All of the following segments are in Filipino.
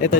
Ito.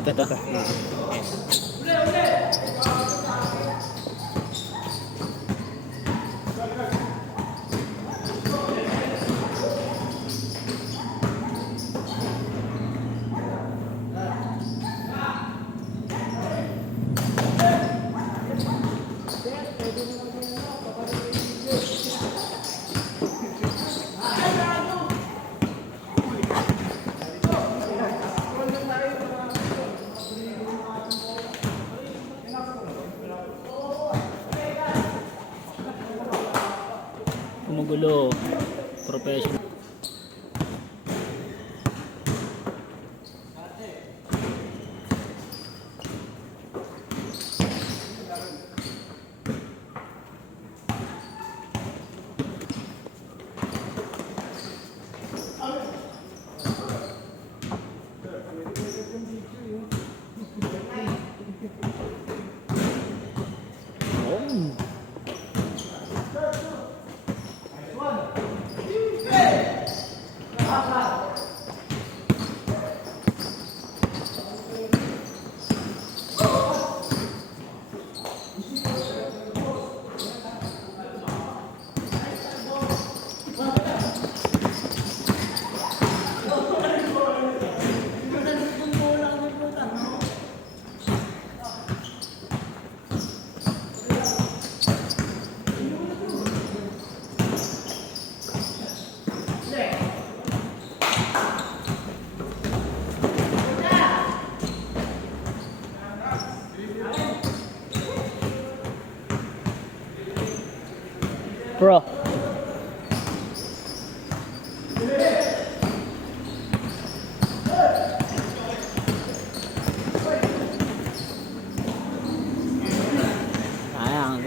Kumugulo. Professional. Pro. Ayan,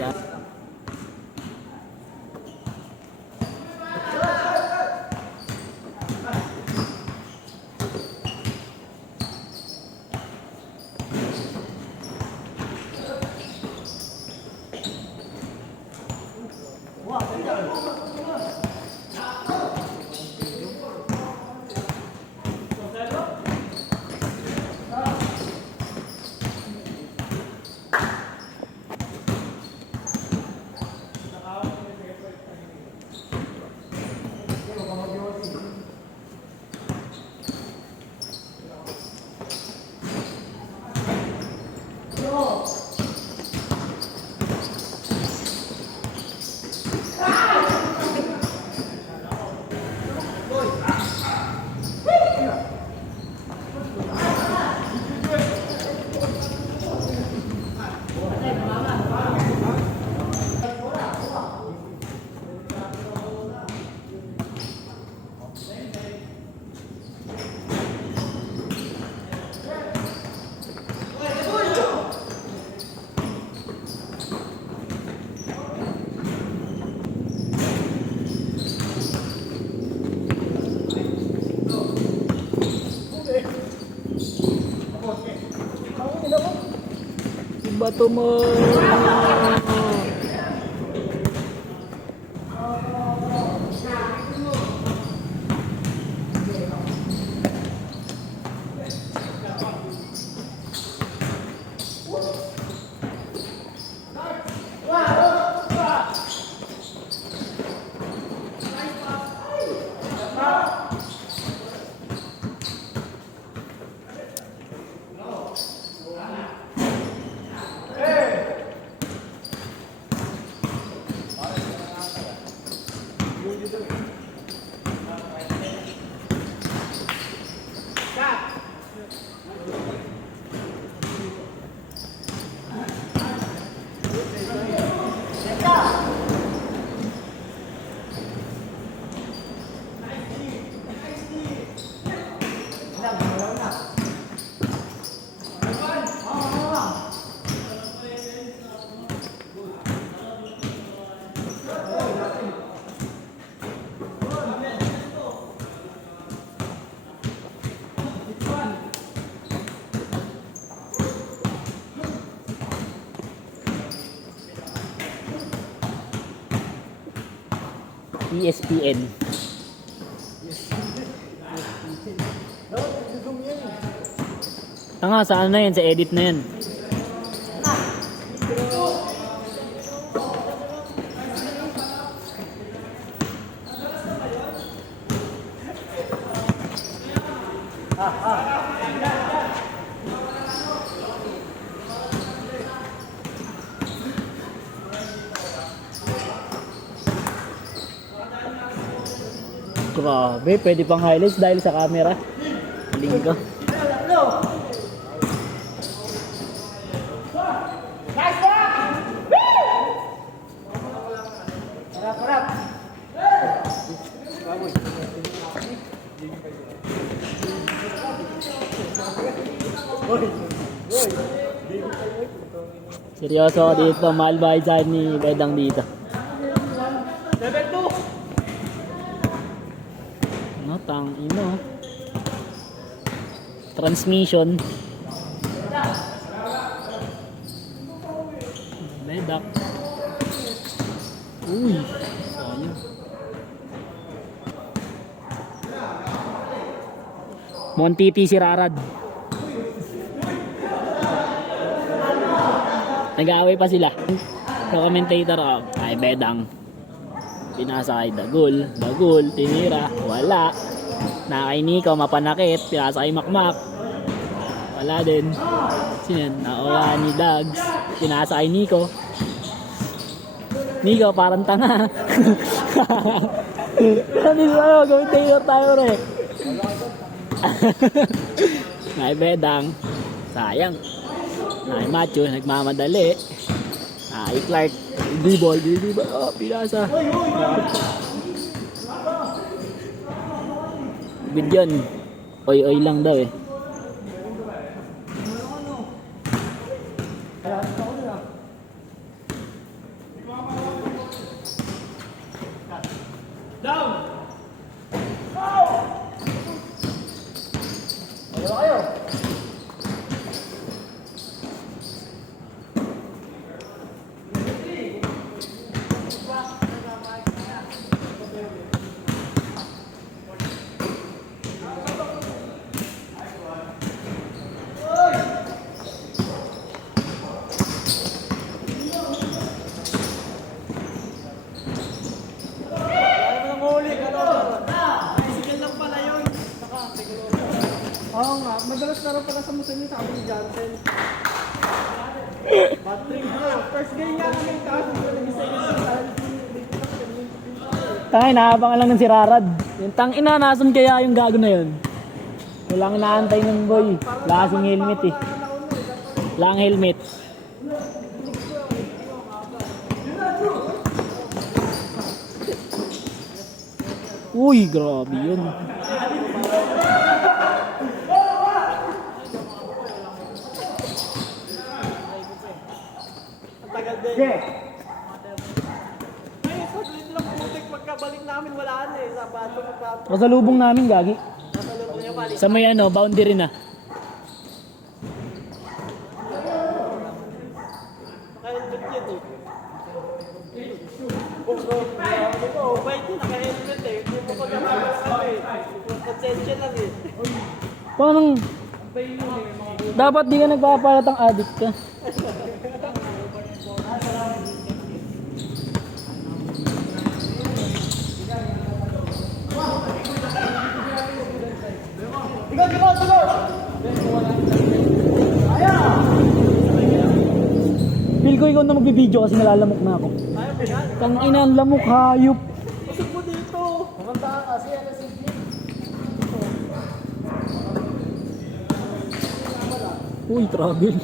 bato mo. ESPN. Tanga, sa ano na yan? Sa edit na yan. Grabe, pwede pang highlights dahil sa camera. Linggo. Seryoso ako dito, mahal ba dyan ni Bedang dito? Level 2! No, tang ino. Transmission. Medak. Uy, sayang. Montiti si Rarad. Nag-aaway pa sila. Sa commentator ako, ay Bedang. Pinasa kay Dagul, tinira, wala. Nakay Nico, mapanakit, pinasa kay Makmak. Wala din. Sino yan? Nakuha ni Dags, pinasa kay Nico. Nico, parang tanga. Sabi sa commentator tayo rin. Nakay Bedang, sayang. Nakay Matthew, nagmamadali. Nakay Clark, di ba? Oh, pinasa. Bigyan. Oy lang daw eh. Oo nga, madalas na rin pala sa Musin sabi ni Johnson. Bad trip bro. First game nga kami taas, nag-second Tangay, naabangan lang ng si Rarad. Yung tang ina, nasan kaya yung gago na yun? Walang inaantay ng boy. Wala kasing helmet eh. Wala ang helmet. Uy, grabe yun. tagal din. Ay, saglit lang putik. Pagkabalik namin, wala na eh. Sa bato ng bato. Kasalubong namin, gagi. Nasalubong niya balik. Sa may ano, boundary na. Naka-helmet yun eh. Oo, bait yun. Naka-helmet eh. Hindi mo pagkakabalik kami eh. Konsensya lang eh. Parang, dapat di ka nagpapalatang addict ka. Feel ko ikaw na magbibideo kasi nalalamok na ako. Kang ina, lamok, hayop. Pasok mo dito. Mamanta ka kasi ano si Uy, travel.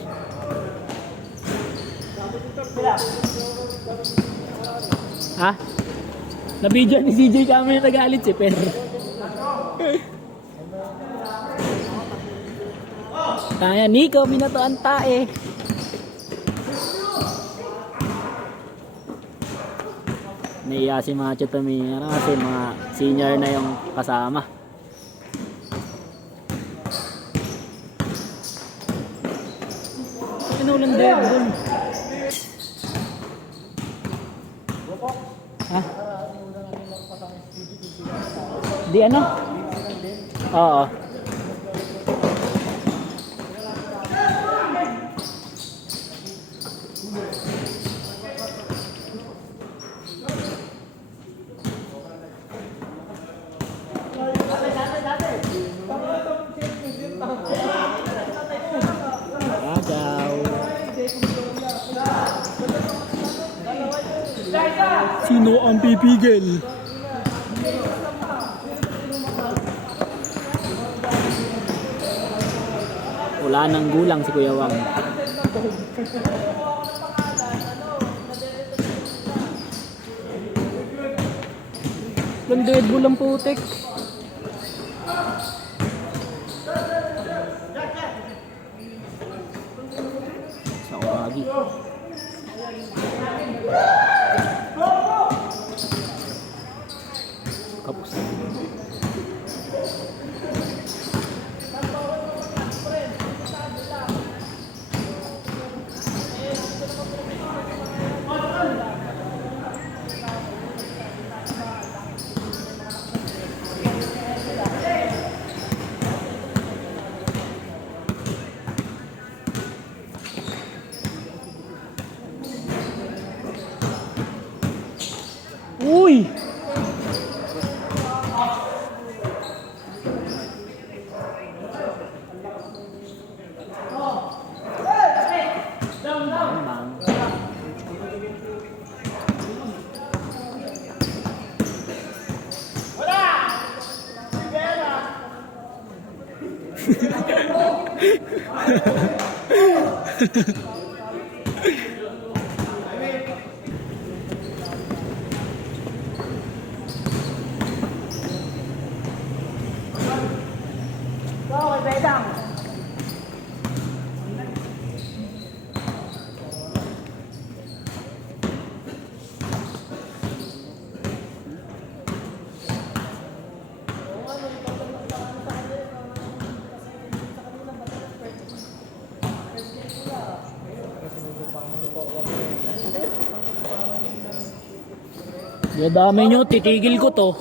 Ha? Nabidyo ni CJ kami na nagalit si Per. Kaya Nico, minatoan tae. Naiya si mga Chutamira kasi mga senior na yung kasama. Pinulang din dun. Ha? Di ano? Oo. Sino ang pipigil? Wala nang gulang si Kuya Wang. Dead Bull ang putik. Sa Oragi. Kapos. Uy! Mang. Dami nyo, titigil ko to.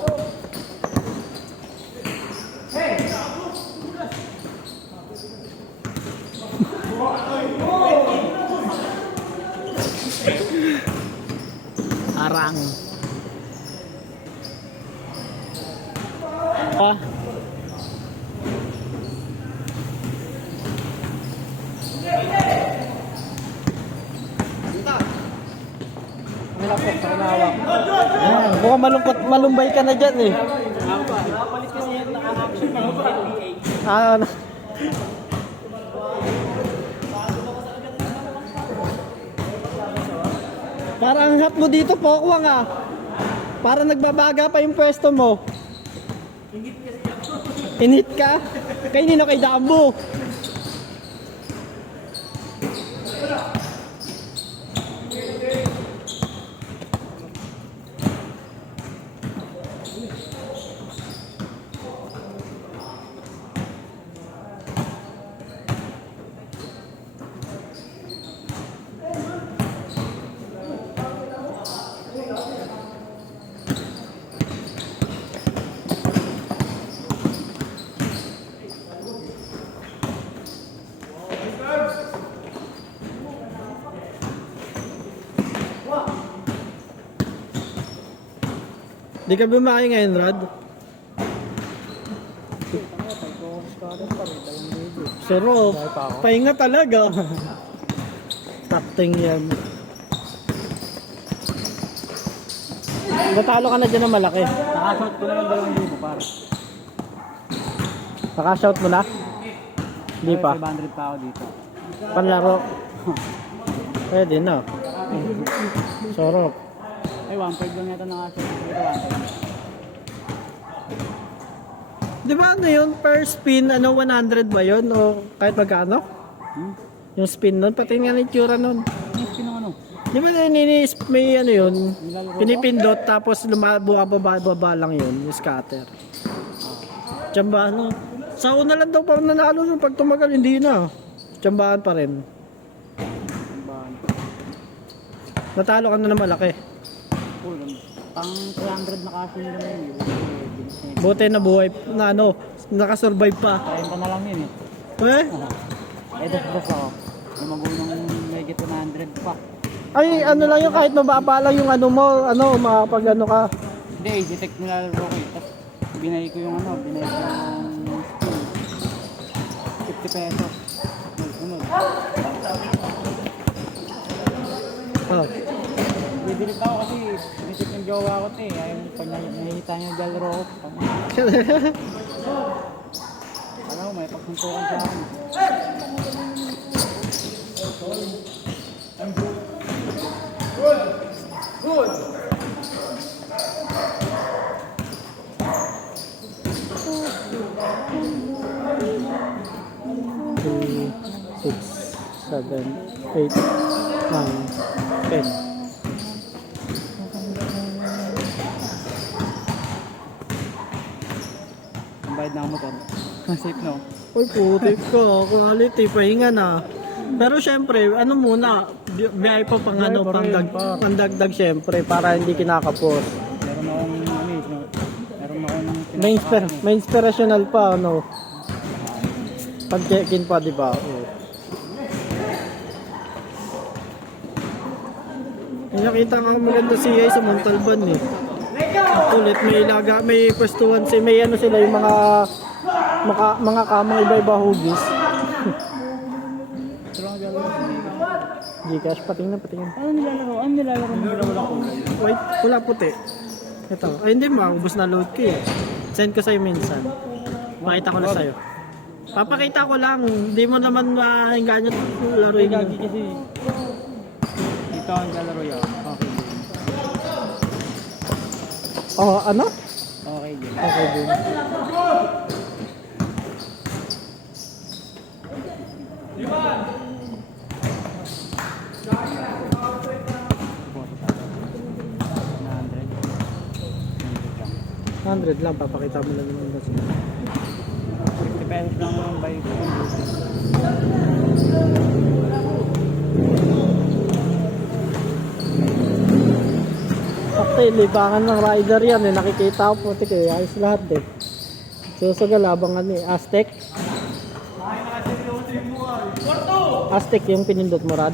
Arang. Ah. Mukhang malungkot, malumbay ka na dyan eh. Ah, parang ang hat mo dito, Pokwang ah. Para nagbabaga pa yung pwesto mo. Init ka? Kay Nino, kay Dambo. Di ka bumaki ngayon, Rod? Suro, pahinga talaga. Tapting yan. Natalo ka na dyan ng malaki. Nakashot ko na ng 2,000 pare. Nakashout mo na? Hindi pa. 500 pa ako dito. Panlaro. Pwede na. Sorok. Ay, 1.5 lang yata nakashot. Ito 1.5. Di ba ano yun? Per spin, ano, 100 ba yun? O kahit magkano? Yung spin nun, pati nga yung tsura nun. Yes, ng ano? Di ba may ano yun? Pinipindot tapos baba lang yun, yung scatter. Tsambahan no? Sa una lang daw parang nanalo yung pag tumagal, hindi na. Tsambahan pa rin. Natalo ka na ng malaki. Pang 300 na kasi nila yun. Buti na buhay na ano, nakasurvive pa. 30 na lang yun eh. Eh? Dos ako. Yung magunang may 100 pa. Ay, ano lang yun, kahit mababa lang yung ano mo, ano, makapag ano ka. Hindi, detect nila Rocky. Tapos binay ko yung ano, binay ko yung 50 pesos. Sunod. Oh. Bibilit ako kasi bitik yung jowa ko te. Ayaw pag nakikita niya dalaro ko. Alam mo, may pagsuntukan sa akin. Three, 6, 7, 8, 9, 10. Ang bayad na ang motor. Safe no? Uy, putik ko. Quality, pahinga na. Pero syempre, ano muna, biyay pa pang ano, Biyay pa rin, pandagdag syempre, para hindi kinakapos. Meron akong ano eh. Meron akong May inspirational pa, ano. Pag-check-in pa, di ba? Oo. May nakita nga maganda CI sa Montalban eh. Ulit, may pwestuhan may ano sila, yung mga kamang iba-iba hugis. Gcash, patingin. Ano nilalaro? Ano nilalaro mo na walang kulay? Wait, wala puti. Ito. Ay, hindi mo. Ubus na load ko eh. Send ko sa'yo minsan. Makita ko na sa'yo. Papakita ko lang. Hindi mo naman mahinganyo laruin mo. Gagi kasi. Dito ang nilalaro yan. Okay. Oh, ano? Okay din. Okay din. $100 lang, papakita mo lang naman kasi. 50 pesos lang ang bayad ko. Actually, libangan ng rider yan eh. Nakikita ko putik eh. Ayos lahat eh. Susugal habang ano eh. Aztec. Aztec yung pinindot mo, Rad.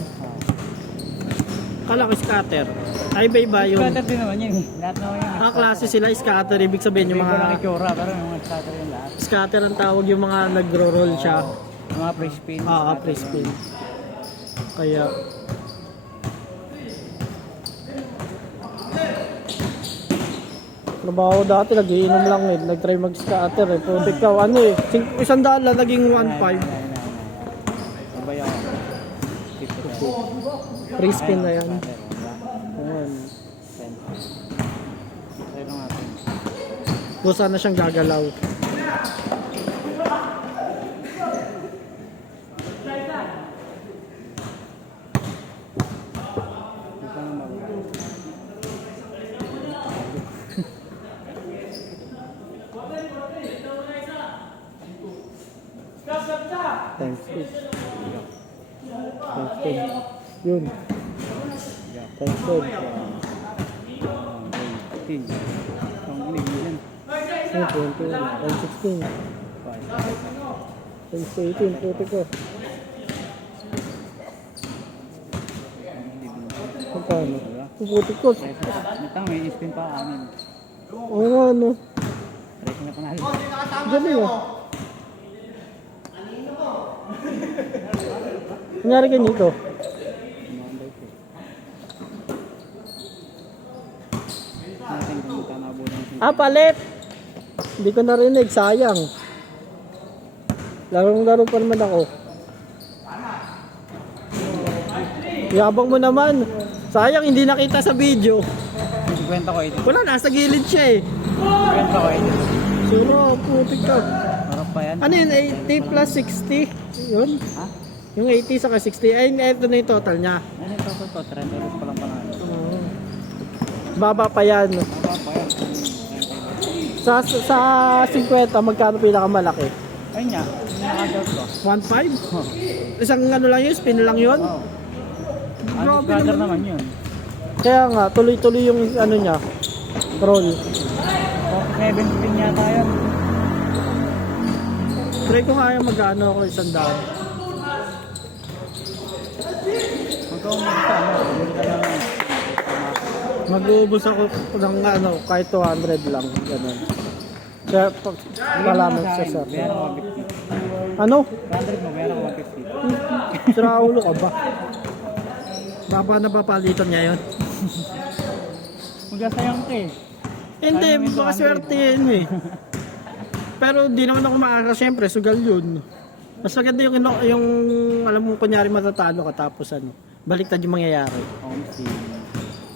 Kala ko scatter. Ay, iba yun. Scatter din naman yun eh. Lahat naman yun. Klase sila scatter. Ibig sabihin yung Hindi ko lang mga itsura, pero yung mga scatter yung lahat. scatter ang tawag yung mga nagro-roll siya. Yung mga free spin. Free spin. Kaya trabaho dati, nagiinom lang eh. Nag-try mag-scatter eh. Putik ka, ano eh. $100 naging 1.5. Sabay ako. 50 pesos. Free spin na yan. Ayun. 10. Try lang natin. Kung saan na siyang gagalaw. Ito na mabuhay. Thanks. Yun. Thanks, Lord. 18. Ang ilig yun. 21, times 16, times 18, puti ko. Magkano? Puti ko. Matang may spin pa amin. Oo nga, ano. Try na panalo. Galing ah. Nangyari ganito. Natin kung tanabulan ng Palit! Hindi ko narinig, sayang. Larong-laro pa naman ako. Yabang mo naman. Sayang, hindi nakita sa video. 50 ko 80. Wala, nasa gilid siya eh. 50 ko 80. Suro, putik ka. Harap pa yan. Ano yun, 80 plus 60? Yun? Ha? Yung 80 saka 60. Ay, ito na yung total niya. Ano ito ko? 30 pesos pa lang panalo. Baba pa yan. Baba pa yan. Sa 50, magkano pinakamalaki? Ayun nga. Nakashot ko. 1.5? Isang ano lang yun, spin lang yun? Oo. Grabe Anti-scatter naman. naman yun. Kaya nga, tuloy-tuloy yung ano niya, roll. 7 spin yata yun. Try ko kaya mag-ano ako $100. Magkawang magkano. Bili ka naman. Mag-uubos ako ng ano, kahit 200 lang, ganun. Kaya pag malaman sa sir. Bayaran ko 150. Ano? 100 mo, bayaran ko 150. Sira ulo ka ba? Baba na papalitan niya yun. Magasayang ka eh. Hindi, baka swerte yun eh. Pero di naman ako maaka, syempre, sugal yun. Mas maganda yung alam mo, kunyari matatalo ka tapos baliktad yung mangyayari.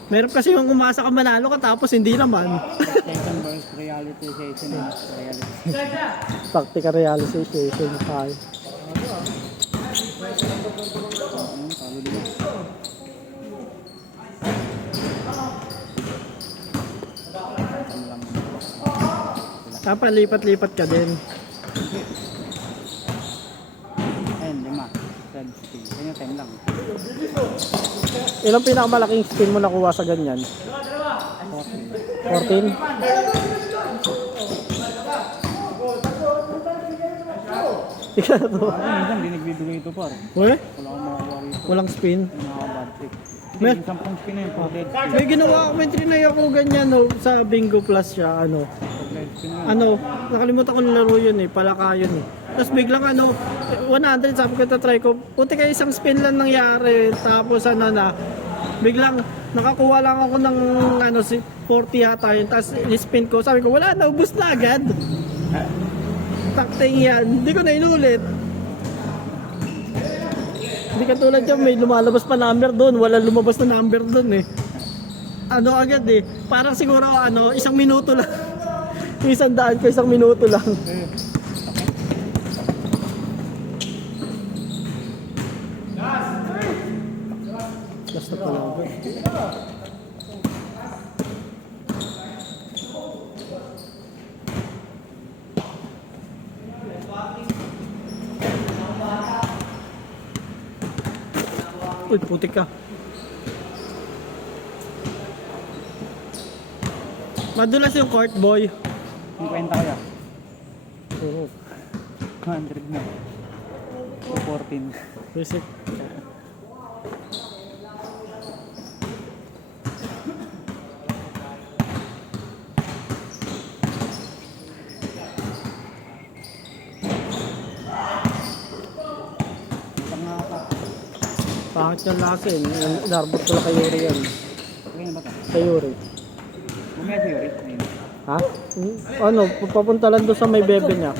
Meron kasi yung umasa ka manalo ka tapos hindi naman. Second verse realization. Practical realization tayo. Dapat lipat-lipat ka din. Ayun, 5. Third spin. Ganyan time lang. Ilang pinakamalaking spin mo nakuha sa ganyan? 14? Ika na to. Minsan, hindi nagbibigay ito par. Uy, Wala akong makakuha rito. walang spin. Nakaka-bad trip. Mer- Yung 10 spin na yun, for dead spin. May ginawa ako, may trinay ako ganyan sa Bingo Plus siya, For dead spin na yun. nakalimutan ko laro yun palaka yun Tapos biglang 100, sabi ko try ko, puti kayo isang spin lang nangyari, tapos biglang nakakuha lang ako ng 40 yata yun, tapos in-spin ko, sabi ko wala na, ubus na agad. Takting yan, hindi ko na inulit. Hindi katulad yan, may lumalabas pa number doon, wala lumabas na number doon agad parang siguro isang minuto lang. Yung 100 ko, isang minuto lang. Last na pala ako. Uy, putik ka. Madulas yung court, boy. Yung kwenta ko yan. Oo. 100 na. 214. Reset. Isang nga ako. Pangit yung lasin. Inarbot ko lang kay Yuri yan. Ganyan ba ito? Kay Yuri. Bumaya si Yuri. Ayun. Ha? Papunta lang doon sa may bebe niya.